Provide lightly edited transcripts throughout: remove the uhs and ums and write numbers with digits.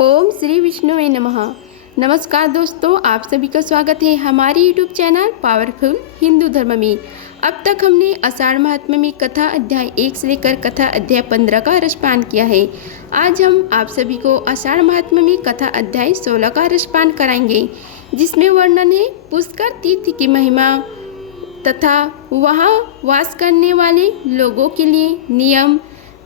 ओम श्री विष्णुवे नमः। नमस्कार दोस्तों, आप सभी का स्वागत है हमारे यूट्यूब चैनल पावरफुल हिंदू धर्म में। अब तक हमने आषाढ़ महात्म्य में कथा अध्याय 1 से लेकर कथा अध्याय 15 का रसपान किया है। आज हम आप सभी को आषाढ़ महात्म्य में कथा अध्याय 16 का रसपान कराएंगे, जिसमें वर्णन है पुष्कर तीर्थ की महिमा तथा वहाँ वास करने वाले लोगों के लिए नियम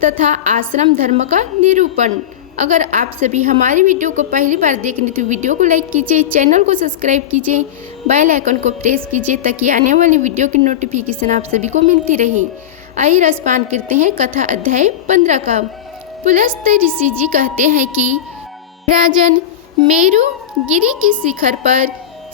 तथा आश्रम धर्म का निरूपण। अगर आप सभी हमारी वीडियो को पहली बार देख रहे तो वीडियो को लाइक कीजिए, चैनल को सब्सक्राइब कीजिए, बेल आइकन को प्रेस कीजिए ताकि आने वाली वीडियो की नोटिफिकेशन आप सभी को मिलती रहे। आइए रसपान करते हैं कथा अध्याय 15 का। पुलस्त्य ऋषि जी कहते हैं कि राजन, मेरु गिरी की शिखर पर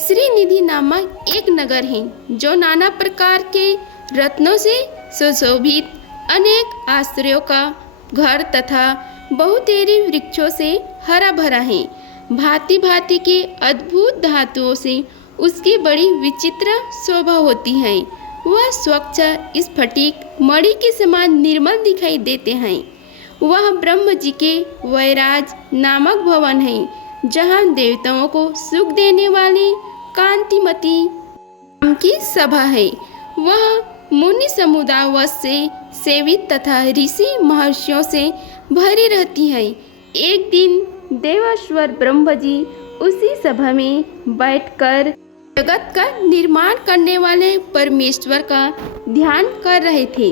श्रीनिधि नामक एक नगर है, जो नाना प्रकार के रत्नों से सुशोभित, अनेक आश्रयों का घर तथा बहुतेरी वृक्षों से हरा भरा है। भांति भांति के अद्भुत धातुओं से उसकी बड़ी विचित्र शोभा होती है। वह स्वच्छ स्फटिक मणि के समान निर्मल दिखाई देते हैं। वह ब्रह्म जी के वैराज नामक भवन है, जहाँ देवताओं को सुख देने वाली कांतिमती नाम की सभा है। वह मुनि समुदाय से सेवित तथा ऋषि महर्षियों से भरी रहती है। एक दिन देवेश्वर ब्रह्म जी उसी सभा में बैठकर जगत का निर्माण करने वाले परमेश्वर का ध्यान कर रहे थे।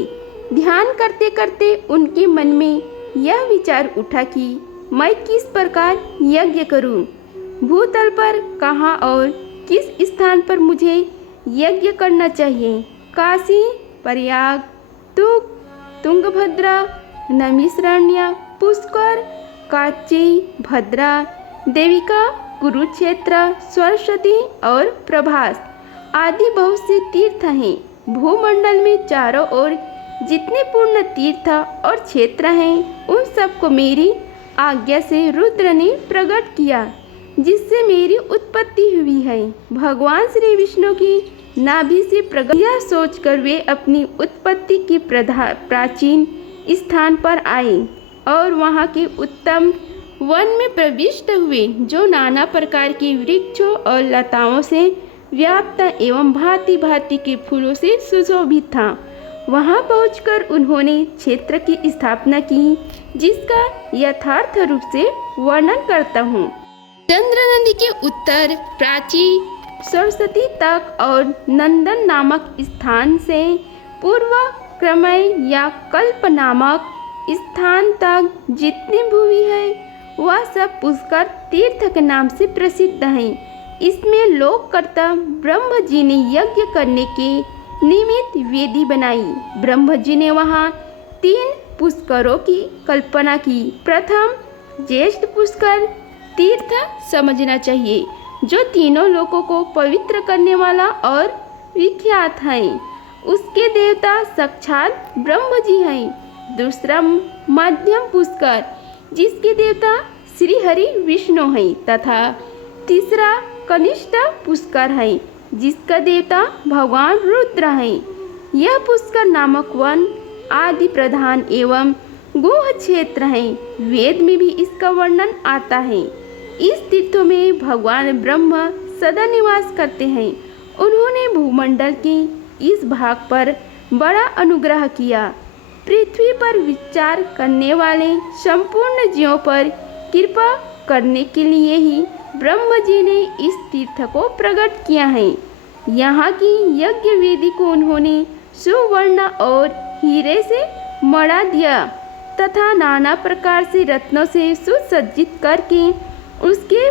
ध्यान करते करते उनके मन में यह विचार उठा कि मैं किस प्रकार यज्ञ करूं, भूतल पर कहाँ और किस स्थान पर मुझे यज्ञ करना चाहिए। काशी, प्रयाग, तुंगभद्रा, नैमिषारण्य, पुष्कर, काची, भद्रा, देविका, कुरुक्षेत्र, सरस्वती और प्रभास आदि बहुत से तीर्थ हैं। भूमंडल में चारों ओर जितने पूर्ण तीर्थ और क्षेत्र हैं, उन सबको मेरी आज्ञा से रुद्र ने प्रकट किया, जिससे मेरी उत्पत्ति हुई है। भगवान श्री विष्णु की नाभि से प्रकट यह सोचकर वे अपनी उत्पत्ति की प्राचीन स्थान पर आए और वहाँ के उत्तम वन में प्रविष्ट हुए, जो नाना प्रकार के वृक्षों और लताओं से व्याप्त एवं भांति भांति के फूलों से सुशोभित था। वहाँ पहुंचकर उन्होंने क्षेत्र की स्थापना की, जिसका यथार्थ रूप से वर्णन करता हूँ। चंद्र नदी के उत्तर प्राची, सरस्वती तक और नंदन नामक स्थान से पूर्व क्रमय या कल्प नामक स्थान तक जितनी भूमि है, वह सब पुष्कर तीर्थ के नाम से प्रसिद्ध है। इसमें लोककर्ता ब्रह्म जी ने यज्ञ करने के निमित्त वेदी बनाई। ब्रह्म जी ने वहाँ 3 पुष्करों की कल्पना की। प्रथम ज्येष्ठ पुष्कर तीर्थ समझना चाहिए, जो तीनों लोगों को पवित्र करने वाला और विख्यात है। उसके देवता साक्षात ब्रह्म जी हैं। दूसरा मध्यम पुष्कर, जिसके देवता श्री हरि विष्णु हैं, तथा तीसरा कनिष्ठ पुष्कर है, जिसका देवता भगवान रुद्र हैं। यह पुष्कर नामक वन आदि प्रधान एवं गुह क्षेत्र है। वेद में भी इसका वर्णन आता है। इस तीर्थों में भगवान ब्रह्म सदा निवास करते हैं। उन्होंने भूमंडल के इस भाग पर बड़ा अनुग्रह किया। पृथ्वी पर विचार करने वाले संपूर्ण जीवों पर कृपा करने के लिए ही ब्रह्म जी ने इस तीर्थ को प्रकट किया है। यहाँ की यज्ञ वेदी को उन्होंने सुवर्ण और हीरे से मढ़ा दिया तथा नाना प्रकार से रत्नों से सुसज्जित करके उसके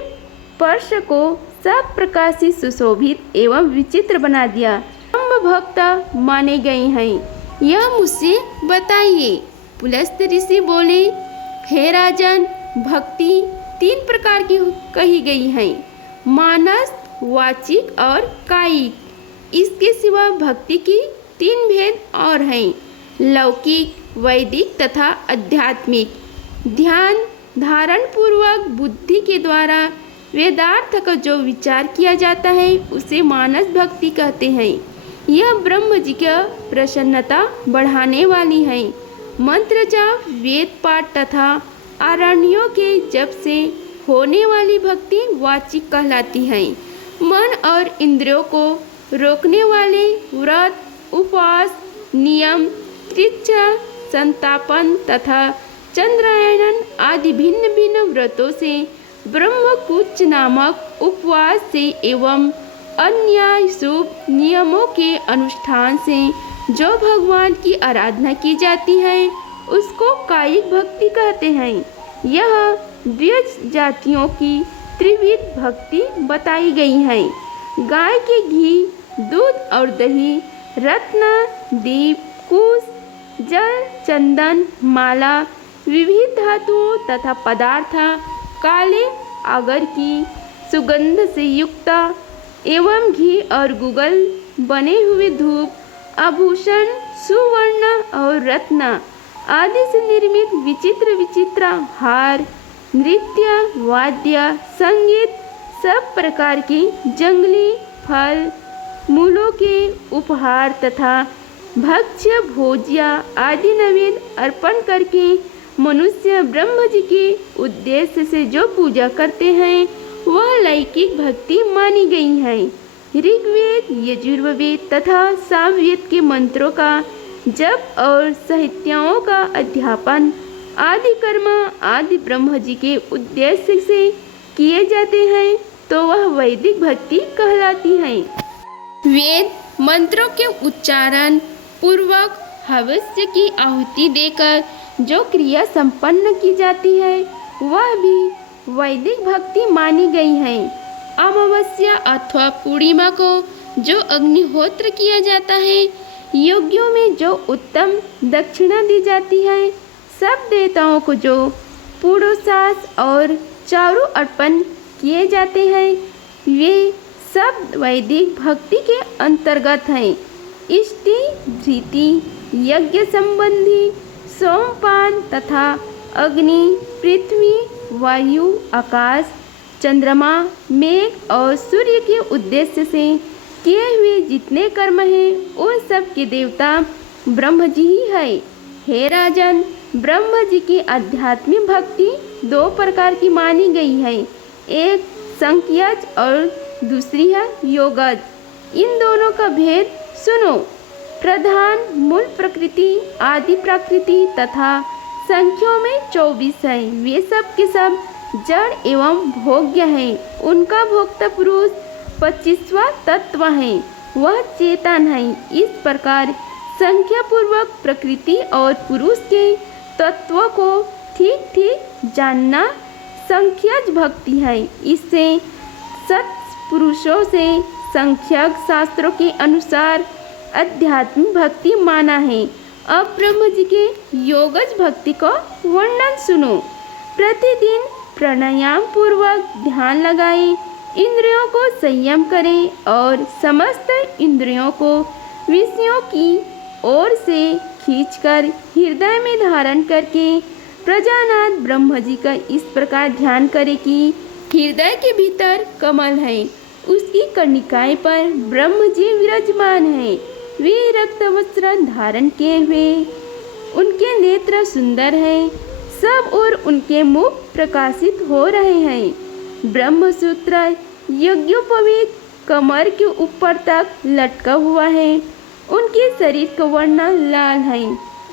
फर्श को सब प्रकार से सुशोभित एवं विचित्र बना दिया। ब्रह्म भक्त माने गए हैं, यह मुझसे बताइए। पुलस्त्य ऋषि बोले, हे राजन, भक्ति 3 प्रकार की कही गई है, मानस, वाचिक और कायिक। इसके सिवा भक्ति की 3 भेद और हैं, लौकिक, वैदिक तथा आध्यात्मिक। ध्यान धारण पूर्वक बुद्धि के द्वारा वेदार्थ का जो विचार किया जाता है, उसे मानस भक्ति कहते हैं। यह ब्रह्म जी का प्रसन्नता बढ़ाने वाली है। मंत्र जाप, वेद पाठ तथा आरण्यों के जप से होने वाली भक्ति वाचिक कहलाती है। मन और इंद्रियों को रोकने वाले व्रत, उपवास, नियम, तीक्षा, संतापन तथा चंद्रायणन आदि भिन्न भिन्न व्रतों से, ब्रह्मकुच नामक उपवास से एवं अन्य शुभ नियमों के अनुष्ठान से जो भगवान की आराधना की जाती है उसको कायिक भक्ति कहते हैं। यह द्विज जातियों की त्रिविध भक्ति बताई गई है। गाय के घी, दूध और दही, रत्न, दीप, कुश, जल, चंदन, माला, विविध धातुओं तथा पदार्थ, काले आगर की सुगंध से युक्त एवं घी और गुगल बने हुए धूप, आभूषण, सुवर्ण और रत्न आदि से निर्मित विचित्र विचित्र हार, नृत्य, वाद्य, संगीत, सब प्रकार के जंगली फल, मूलों के उपहार तथा भक्ष्य भोज्य आदि नैवेद्य अर्पण करके मनुष्य ब्रह्म जी के उद्देश्य से जो पूजा करते हैं वह लौकिक भक्ति मानी गई है। ऋग्वेद, यजुर्वेद तथा सामवेद के मंत्रों का जप और साहित्यों का अध्यापन आदि कर्म आदि ब्रह्म जी के उद्देश्य से किए जाते हैं तो वह वैदिक भक्ति कहलाती है। वेद मंत्रों के उच्चारण पूर्वक हवस्य की आहुति देकर जो क्रिया संपन्न की जाती है वह भी वैदिक भक्ति मानी गई है। अमावस्या अथवा पूर्णिमा को जो अग्निहोत्र किया जाता है, यज्ञों में जो उत्तम दक्षिणा दी जाती है, सब देवताओं को जो पुरुषास और चारु अर्पण किए जाते हैं, वे सब वैदिक भक्ति के अंतर्गत हैं। इष्टि, धृति, यज्ञ संबंधी सोमपान तथा अग्नि, पृथ्वी, वायु, आकाश, चंद्रमा, मेघ और सूर्य के उद्देश्य से किए हुए जितने कर्म हैं उन सब के देवता ब्रह्म जी ही है। हे राजन, ब्रह्म जी की आध्यात्मिक भक्ति दो प्रकार की मानी गई है, एक सांख्यज और दूसरी है योगज। इन दोनों का भेद सुनो। प्रधान मूल प्रकृति, आदि प्रकृति तथा संख्यों में 24 है। वे सब के सब जड़ एवं भोग्य हैं। उनका भोक्ता पुरुष 25वां तत्व है, वह चेतन है। इस प्रकार संख्या पूर्वक प्रकृति और पुरुष के तत्वों को ठीक ठीक जानना संख्यज भक्ति है। इससे सत पुरुषों से संख्यक शास्त्रों के अनुसार आध्यात्मिक भक्ति माना है। अब ब्रह्म जी के योगज भक्ति को वर्णन सुनो। प्रतिदिन प्राणायाम पूर्वक ध्यान लगाएं, इंद्रियों को संयम करें और समस्त इंद्रियों को विषयों की ओर से खींचकर हृदय में धारण करके प्रजानाथ ब्रह्म जी का इस प्रकार ध्यान करें कि हृदय के भीतर कमल है, उसकी कर्णिकाएं पर ब्रह्म जी विराजमान है। वे रक्त वस्त्र धारण किए हुए, उनके नेत्र सुंदर हैं, सब और उनके मुख प्रकाशित हो रहे हैं। ब्रह्मसूत्र यज्ञोपवीत कमर के ऊपर तक लटका हुआ है। उनके शरीर का वर्ण लाल है,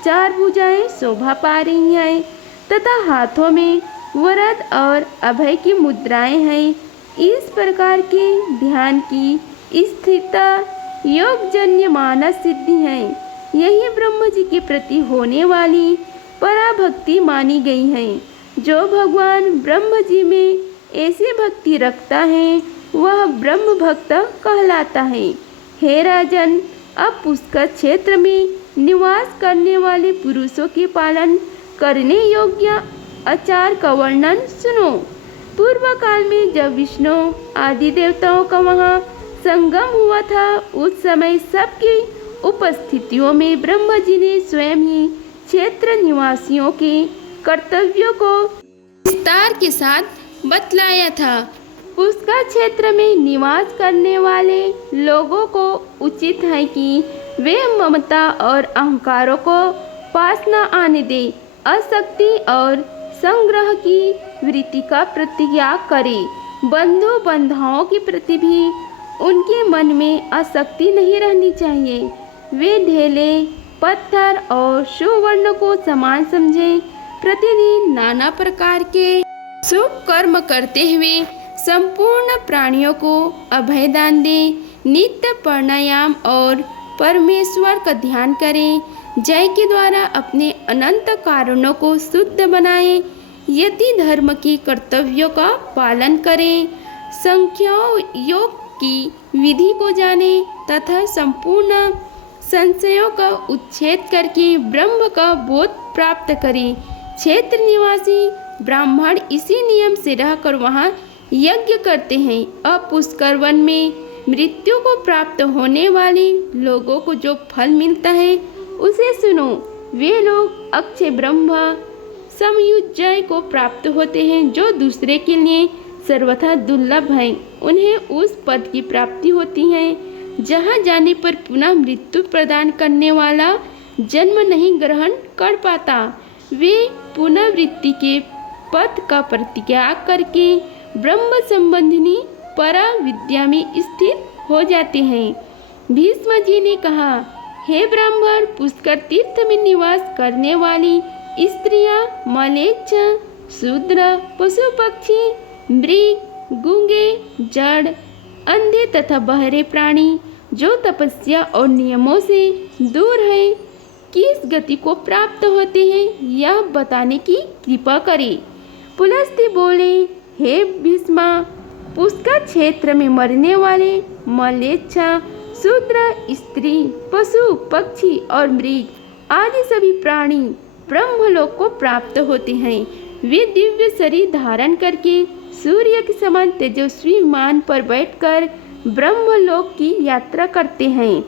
4 भुजाएं शोभा पा रही हैं तथा हाथों में वरद और अभय की मुद्राएं हैं। इस प्रकार के ध्यान की स्थिरता योगजन्य मानस सिद्धि है। यही ब्रह्म जी के प्रति होने वाली पराभक्ति मानी गई है। जो भगवान ब्रह्म जी में ऐसी भक्ति रखता है वह ब्रह्म भक्त कहलाता है। हे राजन, अब पुष्कर क्षेत्र में निवास करने वाले पुरुषों के पालन करने योग्य आचार का वर्णन सुनो। पूर्व काल में जब विष्णु आदि देवताओं का वहाँ संगम हुआ था, उस समय सबकी उपस्थितियों में ब्रह्म जी ने स्वयं ही क्षेत्र निवासियों के कर्तव्यों को विस्तार के साथ बतलाया था। पुष्कर क्षेत्र में निवास करने वाले लोगों को उचित है कि वे ममता और अहंकारों को पास न आने दे, असक्ति और संग्रह की वृत्ति का परित्याग करें। बंधु बंधाओं के प्रति भी उनके मन में आसक्ति नहीं रहनी चाहिए। वे ढेले, पत्थर और सुवर्ण को समान समझें। प्रतिदिन नाना प्रकार के शुभ कर्म करते हुए संपूर्ण प्राणियों को अभय दान दें। नित्य प्राणायाम और परमेश्वर का ध्यान करें। जय के द्वारा अपने अनंत कारणों को शुद्ध बनाएं। यति धर्म के कर्तव्यों का पालन करें। संख्या योग की विधि को जानें तथा संपूर्ण संशयों का उच्छेद करके ब्रह्म का बोध प्राप्त करें। क्षेत्र निवासी ब्राह्मण इसी नियम से रहकर वहाँ यज्ञ करते हैं। अब पुष्कर वन में मृत्यु को प्राप्त होने वाले लोगों को जो फल मिलता है उसे सुनो। वे लोग अक्षय ब्रह्म समयुज्जय को प्राप्त होते हैं जो दूसरे के लिए सर्वथा दुर्लभ है। उन्हें उस पद की प्राप्ति होती है जहाँ जाने पर पुनः मृत्यु प्रदान करने वाला जन्म नहीं ग्रहण कर पाता। वे पुनर्वृत्ति के पद का परित्याग करके ब्रह्म संबंधिनी परा विद्या में स्थित हो जाते हैं। भीष्म जी ने कहा, हे ब्राह्मण, पुष्कर तीर्थ में निवास करने वाली स्त्रियां, मलेच्छ, शूद्र, पशु पक्षी, मृग, गूंगे, जड़, अंधे तथा बहरे प्राणी जो तपस्या और नियमों से दूर है किस गति को प्राप्त होते हैं यह बताने की कृपा करें। पुलस्त्य बोले, हे भीष्मा, पुष्कर क्षेत्र में मरने वाले मलेच्छ, शूद्र, स्त्री, पशु पक्षी और मृग आदि सभी प्राणी ब्रह्मलोक को प्राप्त होते हैं। वे दिव्य शरीर धारण करके सूर्य के समान तेजस्वी विमान पर बैठकर ब्रह्मलोक की यात्रा करते हैं।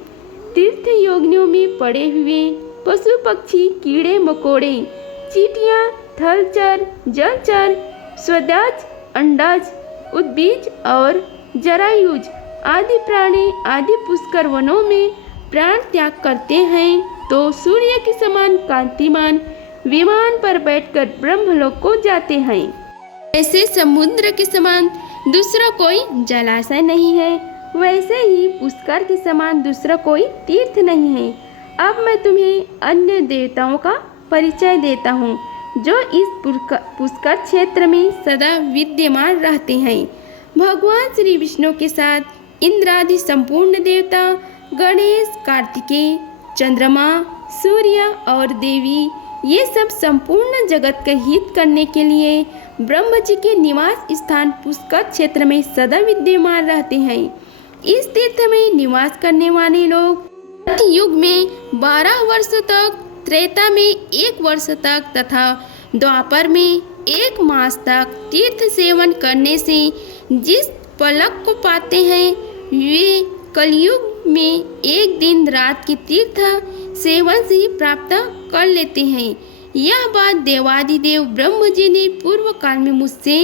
तीर्थ योगियों में पड़े हुए पशु पक्षी, कीड़े मकोड़े, चींटियां, थलचर, जलचर, स्वदाज, अंडाज, उद्बीज और जरायुज आदि प्राणी आदि पुष्कर वनों में प्राण त्याग करते हैं तो सूर्य के समान कांतिमान विमान पर बैठकर ब्रह्मलोक को जाते हैं। ऐसे समुद्र के समान दूसरा कोई जलाशय नहीं है, वैसे ही पुष्कर के समान दूसरा कोई तीर्थ नहीं है। अब मैं तुम्हें अन्य देवताओं का परिचय देता हूँ जो इस पुष्कर क्षेत्र में सदा विद्यमान रहते हैं। भगवान श्री विष्णु के साथ इंद्रादि संपूर्ण देवता, गणेश, कार्तिकेय, चंद्रमा, सूर्य और देवी, ये सब संपूर्ण जगत का हित करने के लिए ब्रह्म जी के निवास स्थान पुष्कर क्षेत्र में सदा विद्यमान रहते हैं। इस तीर्थ में निवास करने वाले लोग युग में 12 वर्ष तक, त्रेता में 1 वर्ष तक तथा द्वापर में 1 मास तक तीर्थ सेवन करने से जिस पलक को पाते हैं वे कलयुग में 1 दिन रात की तीर्थ सेवन से ही प्राप्त कर लेते हैं। यह बात देवादिदेव ब्रह्म जी ने पूर्व काल में मुझसे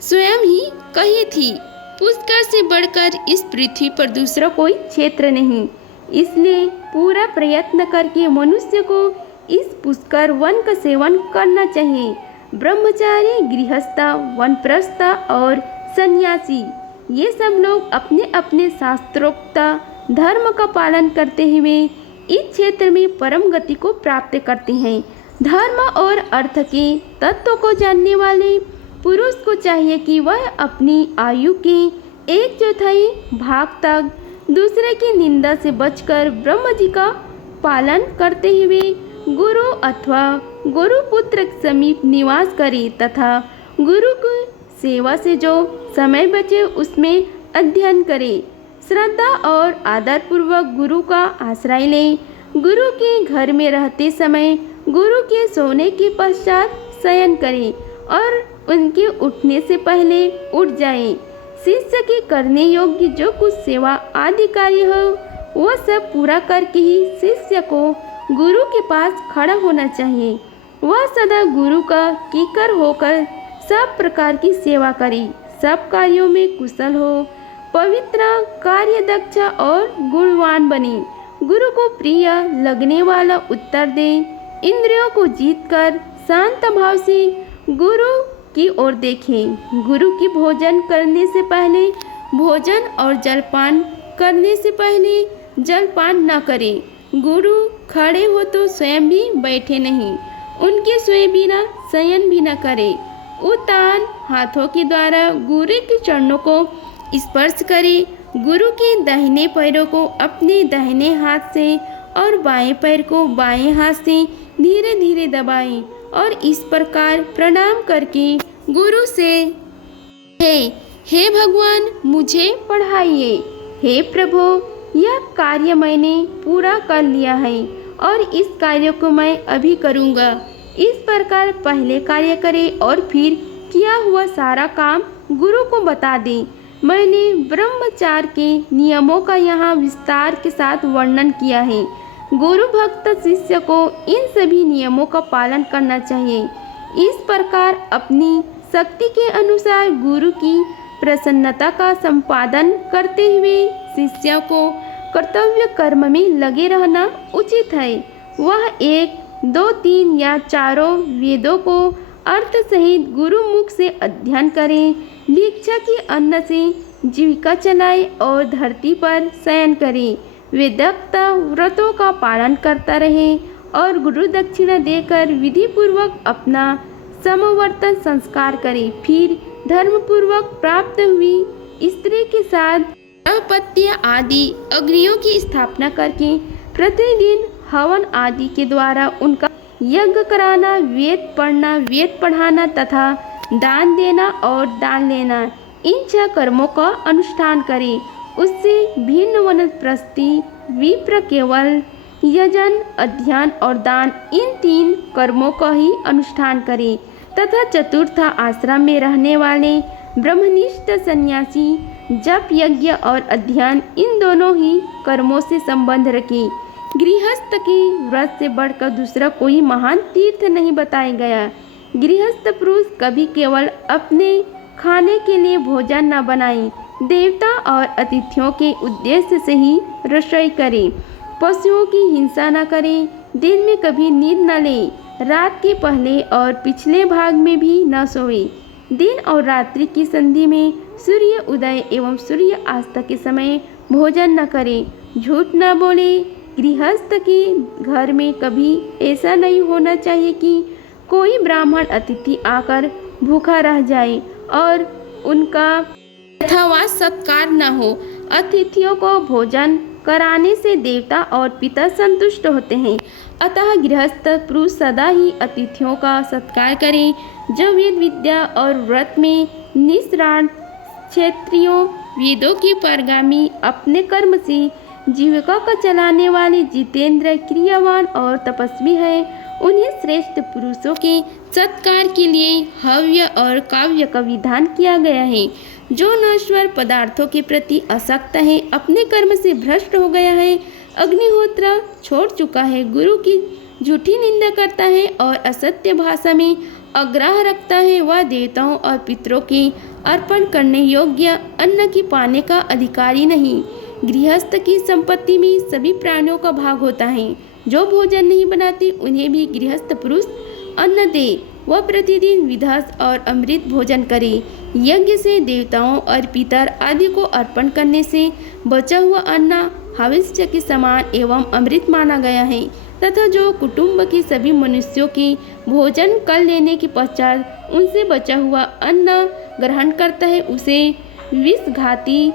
स्वयं ही कही थी। पुष्कर से बढ़कर इस पृथ्वी पर दूसरा कोई क्षेत्र नहीं, इसलिए पूरा प्रयत्न करके मनुष्य को इस पुष्कर वन का सेवन करना चाहिए। ब्रह्मचारी, गृहस्थ, वनप्रस्थ और सन्यासी ये सब लोग अपने अपने शास्त्रोक्त धर्म का पालन करते हुए इस क्षेत्र में परम गति को प्राप्त करते हैं। धर्म और अर्थ के तत्व को जानने वाले पुरुष को चाहिए कि वह अपनी आयु के 1/4 भाग तक दूसरे की निंदा से बचकर ब्रह्म जी का पालन करते हुए गुरु अथवा गुरुपुत्र के समीप निवास करे तथा गुरु की सेवा से जो समय बचे उसमें अध्ययन करे। श्रद्धा और आदर पूर्वक गुरु का आश्रय ले। गुरु के घर में रहते समय गुरु के सोने के पश्चात शयन करें और उनके उठने से पहले उठ जाएं। शिष्य के करने योग्य जो कुछ सेवा आदि कार्य हो वह सब पूरा करके ही शिष्य को गुरु के पास खड़ा होना चाहिए। वह सदा गुरु का कीकर होकर सब प्रकार की सेवा करे, सब कार्यों में कुशल हो, पवित्र, कार्यदक्ष और गुणवान बने। गुरु को प्रिय लगने वाला उत्तर दे। इंद्रियों को जीतकर शांत भाव से गुरु की ओर देखें। गुरु की भोजन करने से पहले भोजन और जलपान करने से पहले जलपान न करें। गुरु खड़े हो तो स्वयं भी बैठे नहीं, उनके सोए बिना शयन भी न करें। उतान हाथों के द्वारा गुरु के चरणों को स्पर्श करें। गुरु के दाहिने पैरों को अपने दाहिने हाथ से और बाएं पैर को बाएं हाथ से धीरे धीरे दबाएं और इस प्रकार प्रणाम करके गुरु से हे भगवान मुझे पढ़ाइए। हे प्रभु, यह कार्य मैंने पूरा कर लिया है और इस कार्य को मैं अभी करूँगा। इस प्रकार पहले कार्य करें और फिर किया हुआ सारा काम गुरु को बता दें। मैंने ब्रह्मचार्य के नियमों का यहाँ विस्तार के साथ वर्णन किया है। गुरु भक्त शिष्य को इन सभी नियमों का पालन करना चाहिए। इस प्रकार अपनी शक्ति के अनुसार गुरु की प्रसन्नता का संपादन करते हुए शिष्य को कर्तव्य कर्म में लगे रहना उचित है। वह 1, 2, 3 या चारों वेदों को अर्थ सहित गुरु मुख से अध्ययन करें, भिक्षा की अन्न से जीविका चलाए और धरती पर शयन करे। वेदोक्त व्रतों का पालन करता रहे और गुरु दक्षिणा देकर विधि पूर्वक अपना समवर्तन संस्कार करे। फिर धर्म पूर्वक प्राप्त हुई स्त्री के साथ अपत्य आदि अग्नियों की स्थापना करके प्रतिदिन हवन आदि के द्वारा उनका यज्ञ कराना, वेद पढ़ना, वेद पढ़ाना तथा दान देना और दान लेना, इन 6 कर्मों का अनुष्ठान करें। उससे भिन्न वनस्पति विप्र केवल यजन, अध्ययन और दान, इन 3 कर्मों का ही अनुष्ठान करें तथा चतुर्थ आश्रम में रहने वाले ब्रह्मनिष्ठ सन्यासी जप, यज्ञ और अध्ययन, इन दोनों ही कर्मों से संबंध रखें। गृहस्थ के व्रत से बढ़कर दूसरा कोई महान तीर्थ नहीं बताया गया। गृहस्थ पुरुष कभी केवल अपने खाने के लिए भोजन न बनाए, देवता और अतिथियों के उद्देश्य से ही रसोई करें। पशुओं की हिंसा न करें, दिन में कभी नींद न लें, रात के पहले और पिछले भाग में भी न सोए। दिन और रात्रि की संधि में सूर्य उदय एवं सूर्य अस्त के समय भोजन न करें। झूठ न बोले। गृहस्थ के घर में कभी ऐसा नहीं होना चाहिए कि कोई ब्राह्मण अतिथि आकर भूखा रह जाए और उनका यथावत सत्कार न हो। अतिथियों को भोजन कराने से देवता और पिता संतुष्ट होते हैं। अतः गृहस्थ पुरुष सदा ही अतिथियों का सत्कार करें। जो वेद विद्या और व्रत में निष्णात क्षत्रियों, वेदों के परगामी, अपने कर्म से जीविका को चलाने वाले जितेंद्र, क्रियावान और तपस्वी हैं, उन्हें श्रेष्ठ पुरुषों के सत्कार के लिए हव्य और काव्य का विधान किया गया है। जो नश्वर पदार्थों के प्रति आसक्त है, अपने कर्म से भ्रष्ट हो गया है, अग्निहोत्र छोड़ चुका है, गुरु की झूठी निंदा करता है और असत्य भाषा में आग्रह रखता है, वह देवताओं और पितरों के अर्पण करने योग्य अन्न की पाने का अधिकारी नहीं। गृहस्थ की संपत्ति में सभी प्राणियों का भाग होता है। जो भोजन नहीं बनाते उन्हें भी गृहस्थ पुरुष अन्न दे। वह प्रतिदिन विधस और अमृत भोजन करे। यज्ञ से देवताओं और पितर आदि को अर्पण करने से बचा हुआ अन्न हविष्य के समान एवं अमृत माना गया है तथा जो कुटुंब के सभी मनुष्यों के भोजन कर लेने के पश्चात उनसे बचा हुआ अन्न ग्रहण करता है उसे विषघाती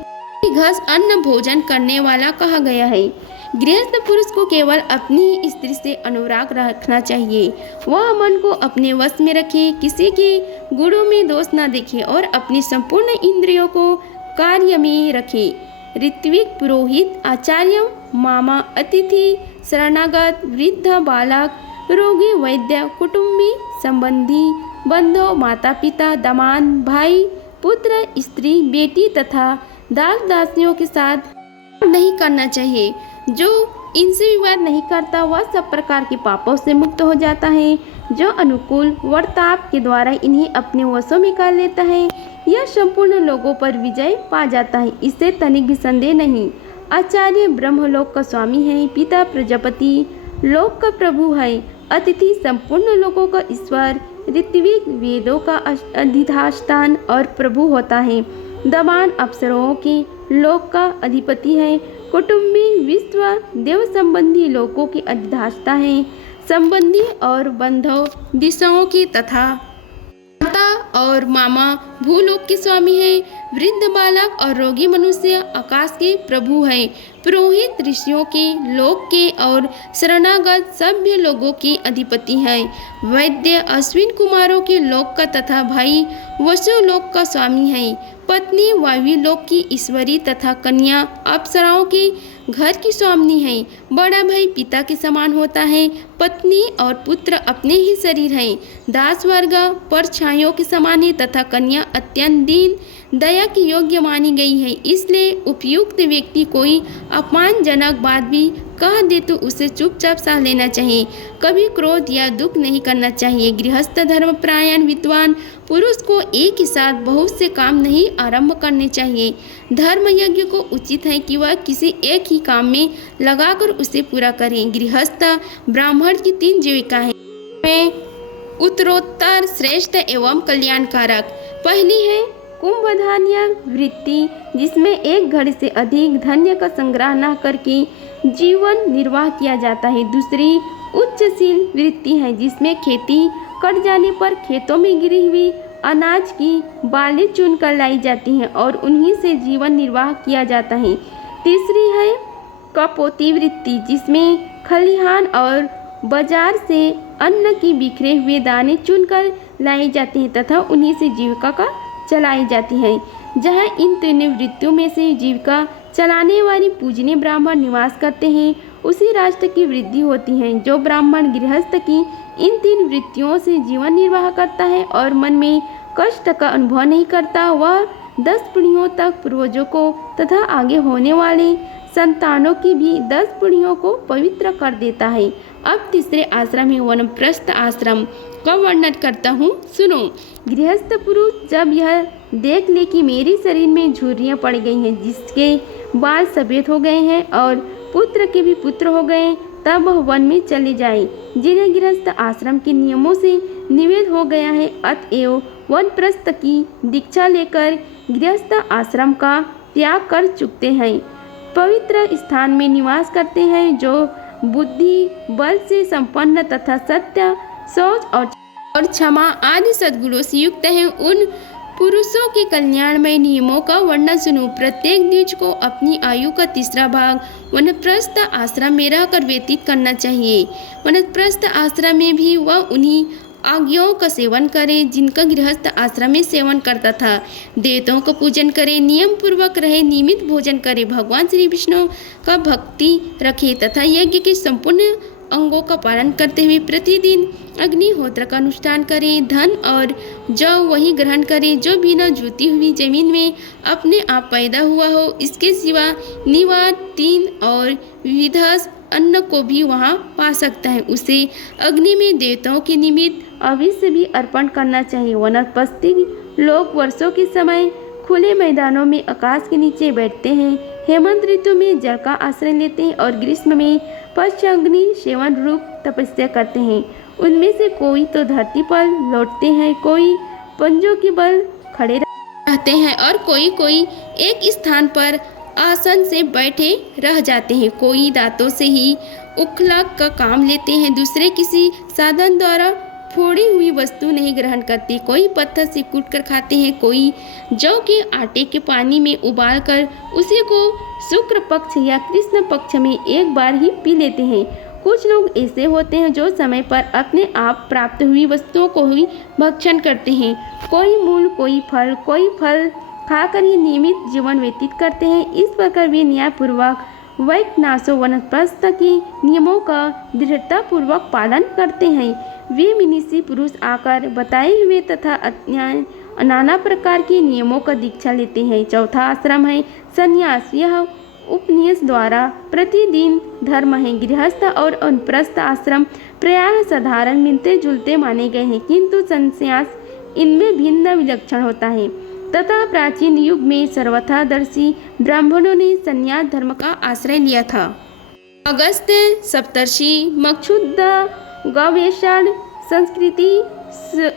घस अन्न भोजन करने वाला कहा गया है। गृहस्थ पुरुष को केवल अपनी ही स्त्री से अनुराग रखना चाहिए। वह मन को अपने वश में रखे, किसी के गुणों में दोष न देखे और अपनी संपूर्ण इंद्रियों को कार्य में रखे। ऋत्विक, पुरोहित, आचार्य, मामा, अतिथि, शरणागत, वृद्ध, बालक, रोगी, वैद्य, कुटुंबी, संबंधी, बंधु, माता पिता, दामाद, भाई, पुत्र, स्त्री, बेटी तथा दास दासियों के साथ नहीं करना चाहिए। जो इनसे विवाद नहीं करता वह सब प्रकार के पापों से मुक्त हो जाता है। जो अनुकूल वर्ताप के द्वारा इन्हें अपने वशों में कर लेता है यह संपूर्ण लोगों पर विजय पा जाता है, इससे तनिक भी संदेह नहीं। आचार्य ब्रह्मलोक का स्वामी है, पिता प्रजापति लोक का प्रभु है, अतिथि संपूर्ण लोगों का ईश्वर, ऋत्विक वेदों का अधिष्ठान और प्रभु होता है। दबान अप्सराओं के लोक का अधिपति है। कुटुंबी विश्व देव संबंधी लोकों की अधिष्ठाता है। संबंधी और बंधु दिशाओं की तथा माता और मामा भूलोक के स्वामी है। वृद्ध बालक और रोगी मनुष्य आकाश के प्रभु है। पुरोहित ऋषियों के लोक के और शरणागत सभ्य लोगों की अधिपति है। वैद्य अश्विन कुमारों के लोक का तथा भाई वसु लोक का स्वामी है। पत्नी वायु लोक की ईश्वरी तथा कन्या अप्सराओं के घर की स्वामिनी है। बड़ा भाई पिता के समान होता है। पत्नी और पुत्र अपने ही शरीर है। दास वर्ग परछाइयों के समान है तथा कन्या अत्यंत दीन दया की योग्य मानी गई है। इसलिए उपयुक्त व्यक्ति कोई अपमानजनक बात भी कह दे तो उसे चुपचाप सह लेना चाहिए। कभी क्रोध या दुख नहीं करना चाहिए। गृहस्थ धर्मपरायण विद्वान पुरुष को एक ही साथ बहुत से काम नहीं आरंभ करने चाहिए। धर्म यज्ञ को उचित है कि वह किसी एक ही काम में लगाकर उसे पूरा करें। गृहस्थ ब्राह्मण की 3 जीविकाएं में उत्तरोत्तर श्रेष्ठ एवं कल्याणकारक। पहली है कुंभधान्य वृत्ति, जिसमें एक घड़ी से अधिक धन्य का संग्रह न करके जीवन निर्वाह किया जाता है। दूसरी उच्चशील वृत्ति है, जिसमें खेती कट जाने पर खेतों में गिरी हुई अनाज की बालें चुनकर लाई जाती हैं और उन्हीं से जीवन निर्वाह किया जाता है। तीसरी है कपोती वृत्ति, जिसमें खलिहान और बाजार से अन्न की बिखरे हुए दाने चुनकर लाई जाती हैं तथा उन्हीं से जीविका का चलाई जाती है। जहाँ इन तीनों वृत्तियों में से जीविका चलाने वाली पूजनीय ब्राह्मण निवास करते हैं, उसी राष्ट्र की वृद्धि होती है। जो ब्राह्मण गृहस्थ की इन 3 वृत्तियों से जीवन निर्वाह करता है और मन में कष्ट का अनुभव नहीं करता, वह 10 पीढ़ियों तक पूर्वजों को तथा आगे होने वाले संतानों की भी 10 पीढ़ियों को पवित्र कर देता है। अब तीसरे आश्रम है वानप्रस्थ आश्रम का वर्णन करता हूँ, सुनो। गृहस्थ पुरुष जब यह देख ले कि मेरे शरीर में झुर्रियाँ पड़ गई हैं, जिसके बाल सफ़ेद हो गए हैं और पुत्र के भी पुत्र हो गए, तब वह वन में चले जाए, जिन्हें गृहस्थ आश्रम के नियमों से निवेद हो गया है। अतएव वानप्रस्थ की दीक्षा लेकर गृहस्थ आश्रम का त्याग कर चुकते हैं, पवित्र स्थान में निवास करते हैं, जो बुद्धि बल से संपन्न तथा सत्य सोच और क्षमा आदि सद्गुणों से युक्त हैं। उन पुरुषों के कल्याणमय नियमों का वर्णन सुनो। प्रत्येक द्विज को अपनी आयु का 3रा भाग वानप्रस्थ आश्रम में रहकर व्यतीत करना चाहिए। वानप्रस्थ आश्रम में भी वह उन्हीं आज्ञाओं का सेवन करे जिनका गृहस्थ आश्रम में सेवन करता था। देवताओं का पूजन करे, नियम पूर्वक रहे, नियमित भोजन करे, भगवान श्री विष्णु का भक्ति रखे तथा यज्ञ के संपूर्ण अंगों का पालन करते हुए प्रतिदिन अग्निहोत्र का अनुष्ठान करें। धन और जौ वही ग्रहण करें जो बिना जोती हुई जमीन में अपने आप पैदा हुआ हो। इसके सिवा निवार 3 और विविधस अन्न को भी वहाँ पा सकता है। उसे अग्नि में देवताओं के निमित्त अवश्य भी अर्पण करना चाहिए। वानप्रस्थी लोग वर्षों के समय खुले मैदानों में आकाश के नीचे बैठते हैं। हेमंत ऋतु में जल का आश्रय लेते हैं और ग्रीष्म में पश्चाग्नि सेवन रूप तपस्या करते हैं। उनमें से कोई तो धरती पर लौटते हैं, कोई पंजों के बल खड़े रहते हैं और कोई एक स्थान पर आसन से बैठे रह जाते हैं। कोई दांतों से ही उखला का काम लेते हैं, दूसरे किसी साधन द्वारा फोड़ी हुई वस्तु नहीं ग्रहण करते, कोई पत्थर से कूटकर खाते हैं, कोई जौ के आटे के पानी में उबालकर उसी को शुक्र पक्ष या कृष्ण पक्ष में एक बार ही पी लेते हैं। कुछ लोग ऐसे होते हैं जो समय पर अपने आप प्राप्त हुई वस्तुओं को ही भक्षण करते हैं। कोई मूल, कोई फल खाकर ही नियमित जीवन व्यतीत करते हैं। इस प्रकार वे न्यायपूर्वक वैकनासो वानप्रस्थ के नियमों का दृढ़तापूर्वक पालन करते हैं। वे मिनीसी पुरुष आकर बताए हुए तथा नाना प्रकार के नियमों का दीक्षा लेते हैं। चौथा आश्रम है संन्यास। यह उपनिवेश द्वारा प्रतिदिन धर्म है। गृहस्थ और वानप्रस्थ आश्रम प्रायः साधारण मिलते जुलते माने गए हैं, किंतु संन्यास इनमें भिन्न विलक्षण होता है तथा प्राचीन युग में सर्वथादर्शी ब्राह्मणों ने संन्यास धर्म का आश्रय लिया था। अगस्त्य सप्तर्षि मक्षुद्र गवेषण संस्कृति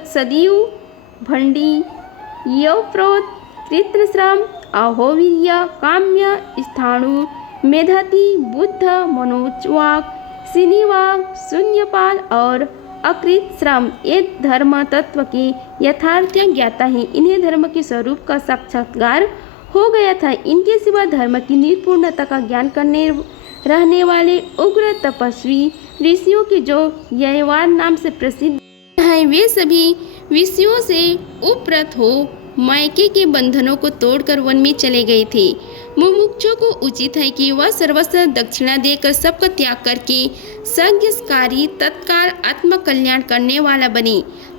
सदीव, भंडी, यवप्रोत, कृतश्रम, अहोवीर्य, काम्य, स्थाणु, मेधाती, बुद्ध, मनोजवाक, सिनीवाग, शून्यपाल और अकृत श्रम ये धर्म तत्व के यथार्थ ज्ञाता है। इन्हें धर्म के स्वरूप का साक्षात्कार हो गया था। इनके सिवा धर्म की निर्पूर्णता का ज्ञान करने रहने वाले उग्र तपस्वी ऋषियों की जो ययवान नाम से प्रसिद्ध है, वे सभी विषयों से उपरत हो मायके के बंधनों को तोड़कर वन में चले गए थे। मुमुक्षु को उचित है कि वह सर्वस्व दक्षिणा देकर सबका त्याग करके संज्ञकारी तत्काल आत्मकल्याण करने वाला बने,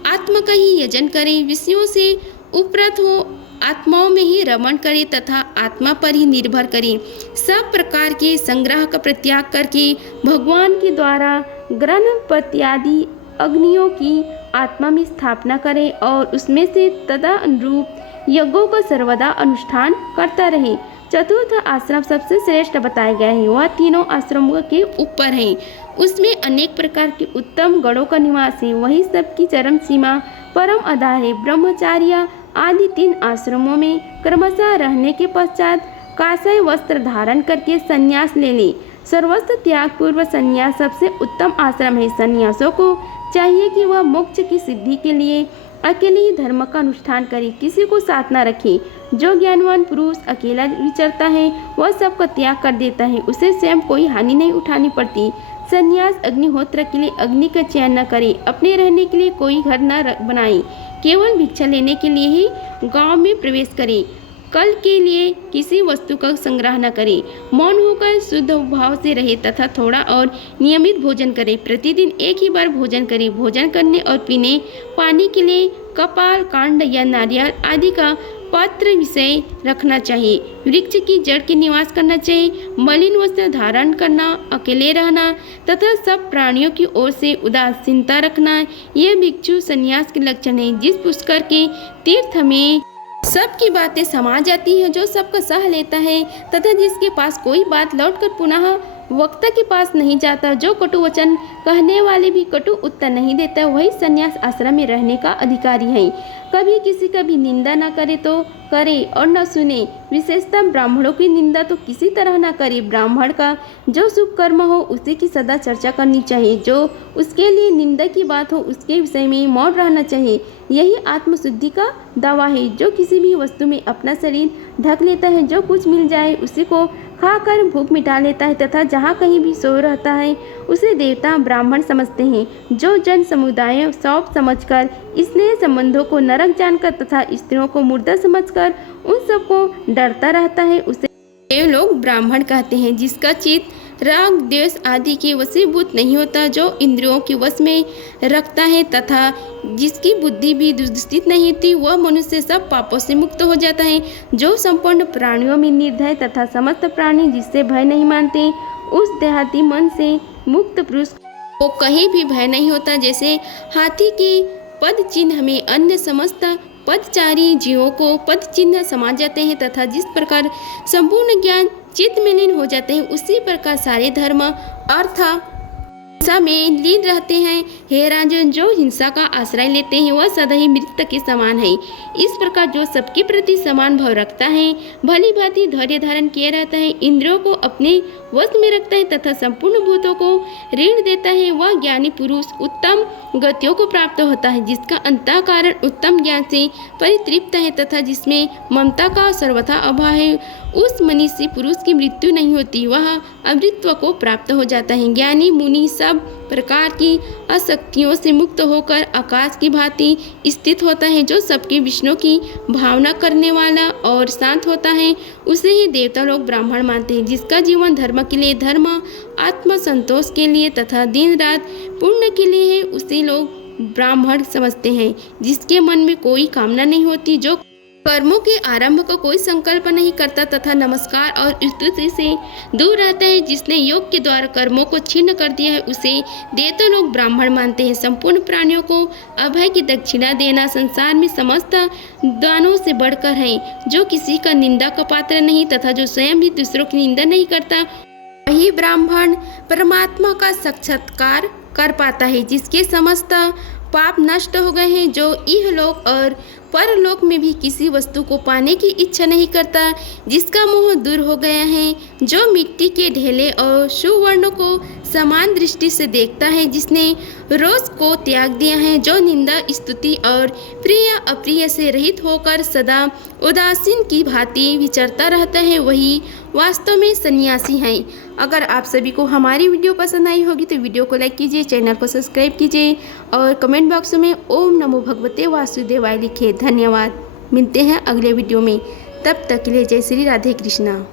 आत्मा का ही यजन करे, विषयों से उपरत हो आत्माओं में ही रमण करे तथा आत्मा पर ही निर्भर करे, सब प्रकार के संग्रह का परित्याग करके भगवान के द्वारा गणपत्यादि अग्नियों की आत्मा में स्थापना करे और उसमें से तदनुरूप यज्ञों का सर्वदा अनुष्ठान करता रहे। चतुर्थ आश्रम सबसे श्रेष्ठ बताया गया है, वह तीनों आश्रमों के ऊपर है। उसमें अनेक प्रकार के उत्तम गणों का निवास है, वही सबकी चरम सीमा परम आधार है। ब्रह्मचार्य आदि 3 आश्रमों में क्रमशः रहने के पश्चात काषाय वस्त्र धारण करके संन्यास ले ले। सर्वस्व त्याग पूर्व संन्यास सबसे उत्तम आश्रम है। संन्यासों को चाहिए कि वह मोक्ष की सिद्धि के लिए अकेले ही धर्म का अनुष्ठान करे, किसी को साथ न रखे। जो ज्ञानवान पुरुष अकेला विचरता है वह सबका त्याग कर देता है, उसे स्वयं कोई हानि नहीं उठानी पड़ती। संन्यास अग्निहोत्र के लिए अग्नि का चयन न करे, अपने रहने के लिए कोई घर न बनाए, केवल भिक्षा लेने के लिए ही गांव में प्रवेश करे, कल के लिए किसी वस्तु का संग्रह न करे, मौन होकर शुद्ध भाव से रहे तथा थोड़ा और नियमित भोजन करे। प्रतिदिन एक ही बार भोजन करे। भोजन करने और पीने पानी के लिए कपाल, कांड या नारियल आदि का पात्र विषय रखना चाहिए। वृक्ष की जड़ के निवास करना चाहिए। मलिन वस्त्र धारण करना, अकेले रहना तथा सब प्राणियों की ओर से उदासीनता रखना, यह भिक्षु संन्यास के लक्षण है। जिस पुष्कर के तीर्थ में सबकी बातें समा जाती हैं, जो सबका सह लेता है तथा जिसके पास कोई बात लौटकर पुनः वक्ता के पास नहीं जाता, जो कटु वचन कहने वाले भी कटु उत्तर नहीं देता, वही संन्यास आश्रम में रहने का अधिकारी है। कभी किसी का भी निंदा न करे तो करे और न सुने। विशेषतः ब्राह्मणों की निंदा तो किसी तरह न करे। ब्राह्मण का जो शुभ कर्म हो उसी की सदा चर्चा करनी चाहिए। जो उसके लिए निंदा की बात हो उसके विषय में मौन रहना चाहिए। यही आत्मशुद्धि का दावा है। जो किसी भी वस्तु में अपना शरीर ढक लेता है, जो कुछ मिल जाए उसी को खाकर भूख मिटा लेता है तथा जहाँ कहीं भी सो रहता है उसे देवता ब्राह्मण समझते हैं। जो जन समुदाय सौंप समझकर स्नेह संबंधों को नरक जानकर तथा स्त्रियों को मुर्दा समझकर उन सबको डरता रहता है, उसे देव लोग ब्राह्मण कहते हैं। जिसका चित्त राग द्वेष आदि के वशीभूत नहीं होता, जो इंद्रियों के वश में रखता है तथा जिसकी बुद्धि भी दुष्टित नहीं होती, वह मनुष्य सब पापों से मुक्त हो जाता है। जो संपूर्ण प्राणियों में निर्दय तथा समस्त प्राणी जिससे भय नहीं मानते, उस देहाती मन से मुक्त पुरुष को कहीं भी भय नहीं होता। जैसे हाथी के पद चिन्ह में अन्य समस्त पदचारी जीवों को पद चिन्ह समा जाते हैं तथा जिस प्रकार संपूर्ण ज्ञान चित्त में लीन हो जाते हैं, उसी प्रकार सारे धर्म अर्थ हिंसा में लीन रहते हैं। हे राजन, जो हिंसा का आश्रय लेते हैं वह सदा ही मृत के समान है। इस प्रकार जो सबके प्रति समान भाव रखता है, भली भांति धैर्य धारण किए रहता है, इंद्रियों को अपने वश में रखता है तथा संपूर्ण भूतों को ऋण देता है, वह ज्ञानी पुरुष उत्तम गतियों को प्राप्त होता है। जिसका अंतःकरण उत्तम ज्ञान से परितृप्त है तथा जिसमें ममता का सर्वथा अभाव है, उस मनीषी पुरुष की मृत्यु नहीं होती, वह अमृतत्व को प्राप्त हो जाता है। ज्ञानी मुनि सब प्रकार की आसक्तियों से मुक्त होकर आकाश की भांति स्थित होता है। जो सबके विष्णु की भावना करने वाला और शांत होता है, उसे ही देवता लोग ब्राह्मण मानते हैं। जिसका जीवन धर्म के लिए, धर्म आत्म संतोष के लिए तथा दिन रात पुण्य के लिए है, उसे लोग ब्राह्मण समझते हैं। जिसके मन में कोई कामना नहीं होती, जो कर्मों के आरंभ का कोई संकल्प नहीं करता तथा नमस्कार और स्तुति से दूर रहता है, जिसने योग के द्वारा कर्मों को छिन्न कर दिया है, उसे देवता लोग ब्राह्मण मानते हैं। संपूर्ण प्राणियों को अभय की दक्षिणा देना संसार में समस्त दानों से बढ़कर है। जो किसी का निंदा का पात्र नहीं तथा जो स्वयं भी दूसरों की निंदा नहीं करता, वही ब्राह्मण परमात्मा का साक्षात्कार कर पाता है। जिसके समस्त पाप नष्ट हो गए हैं, जो इहलोक और परलोक में भी किसी वस्तु को पाने की इच्छा नहीं करता, जिसका मोह दूर हो गया है, जो मिट्टी के ढेले और सुवर्णों को समान दृष्टि से देखता है, जिसने रोष को त्याग दिया है, जो निंदा, स्तुति और प्रिय अप्रिय से रहित होकर सदा उदासीन की भांति विचरता रहता है, वही वास्तव में सन्यासी है। अगर आप सभी को हमारी वीडियो पसंद आई होगी तो वीडियो को लाइक कीजिए, चैनल को सब्सक्राइब कीजिए और कमेंट बॉक्स में ओम नमो भगवते वासुदेवाय लिखिए। धन्यवाद। मिलते हैं अगले वीडियो में, तब तक के लिए जय श्री राधे कृष्णा।